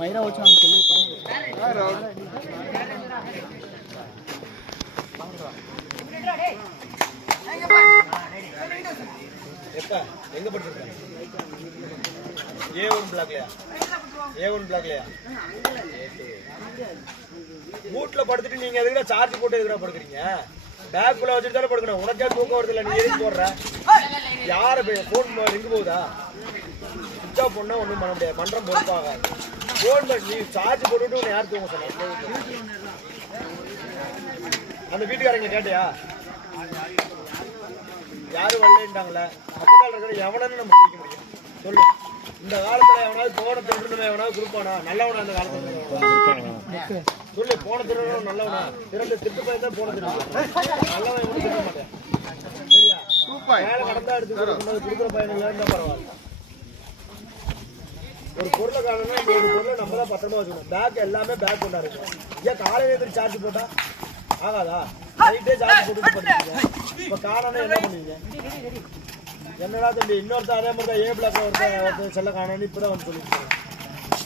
வயிறா வச்சான்னு சொல்லிட்டோம். எங்க படிச்சிருக்காங்க? A1 பிளாக்லயா? A1 பிளாக்லயா? வீட்ல படுத்துட்டு நீங்க எதுக்குடா சார்ஜ் போட்டு எதுக்குடா படுக்குறீங்க? பேக்குள்ள வச்சுட்டு தானே படுக்கணும். உனக்கே தூக்கம் வருது இல்ல, நீ எதுக்கு போடுற? யார போன் ரிங்கு போகுதா? சுவிட்ச் ஆஃப் பண்ணா ஒன்றும் பண்ண முடியாது. மன்றம் பொறுப்பாக போன் நீ சார்ஜ் போட்டுட்டு உன்னை யார் தூங்க சொன்ன? அந்த வீட்டுக்காரங்க கேட்டியா? யாரும் வரலன்ட்டாங்களே. அப்பதான் இருக்கிற எவனன்னு நம்ம பிடிக்க முடியும் சொல்லு. இந்த காலத்துல எவனாவது போன திருடணும், எவனாவது கொடுப்பானா? நல்லவனா? அந்த காலத்துல சொல்லு. போன திருடணும் நல்லவனா? திறந்த திட்டு பையன் தான் போன திருடணும். நல்லவன் எப்படி திருட மாட்டேன். சரியா? வேலை கடந்தா எடுத்து கொடுக்குற பையன் இல்லைன்னா பரவாயில்ல. ஒரு பொருளை காணணும், இந்த ஒரு பொருளை நம்ம தான் பத்திரமா வச்சுக்கணும். பேக் எல்லாமே பேக் கொண்டா இருக்கும். ஏன் காலையில எதிர்த்து சார்ஜ் போட்டா ஆகாதா? நைட்டே சார்ஜ் போட்டு படிச்சுங்க. இப்ப காணாம என்ன பண்ணுவீங்க? என்னடா தம்பி இன்னொருத்த அதே மாதிரி தான் A பிளாக்ல ஒருத்தர் செல்ல காணான்னு இப்பதான் வந்து சொல்லிட்டு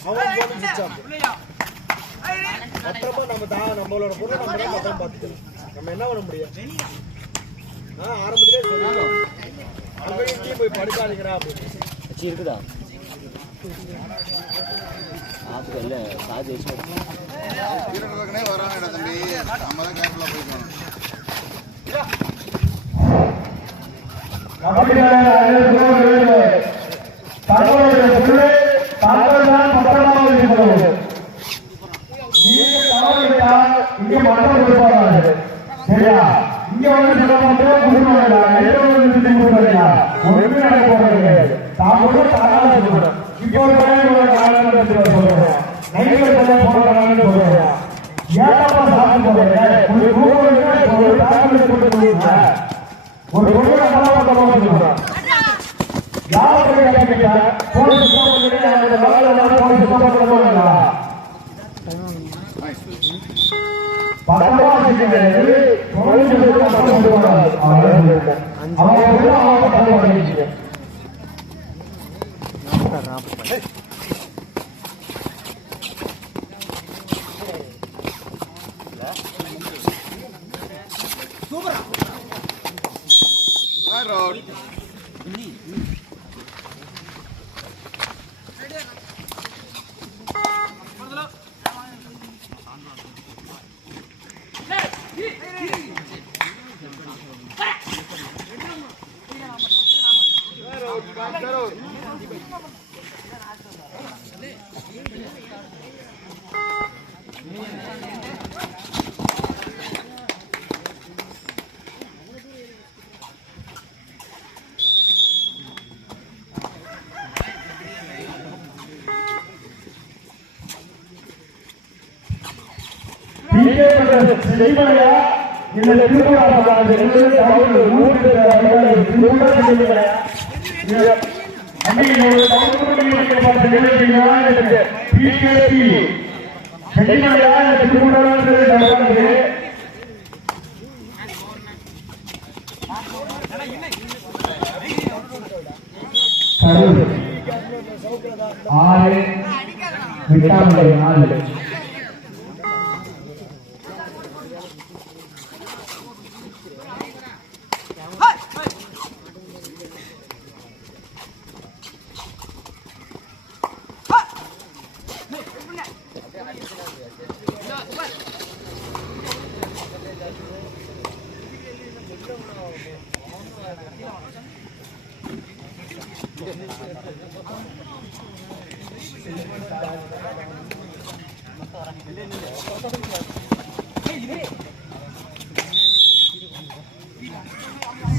அவன் போன சுவிட்ச் ஆஃப். பத்திரமா நம்மளோட பொருளை நம்ம தான் பத்திரம் பார்த்துக்கணும். நம்ம என்ன பண்ண முடியும்? ஆரம்பத்திலே சொல்லிடுவோம், அவங்க போய் படிக்காதீங்கடா அப்படின்னு வச்சு இருக்குதா? ஆப்புக்கு இல்லை சார்ஜ் வச்சு வரானே தம்பி. நம்ம தான் கேர்ஃபுல்லாக போய்க்கணும்.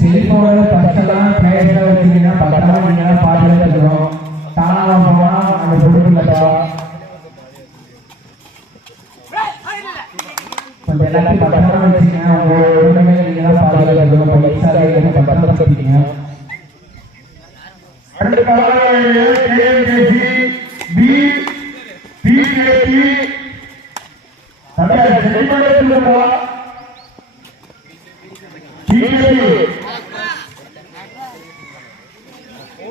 செல்போனோட பசங்களாம் பேசுற வச்சீங்கன்னா பத்திரமா நீங்க பாதுகாத்துக்கணும். தானா போனா அந்த பொருட்களா கொஞ்சம் எல்லாத்தையும் பத்திரமா வச்சுங்க. உங்களோட உரிமையை நீங்க தான் பாதுகாத்துக்கணும். பைசா பத்திரம் வச்சுக்கீங்க. அடுத்த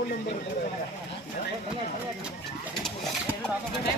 ஃபோன் நம்பர் டைம்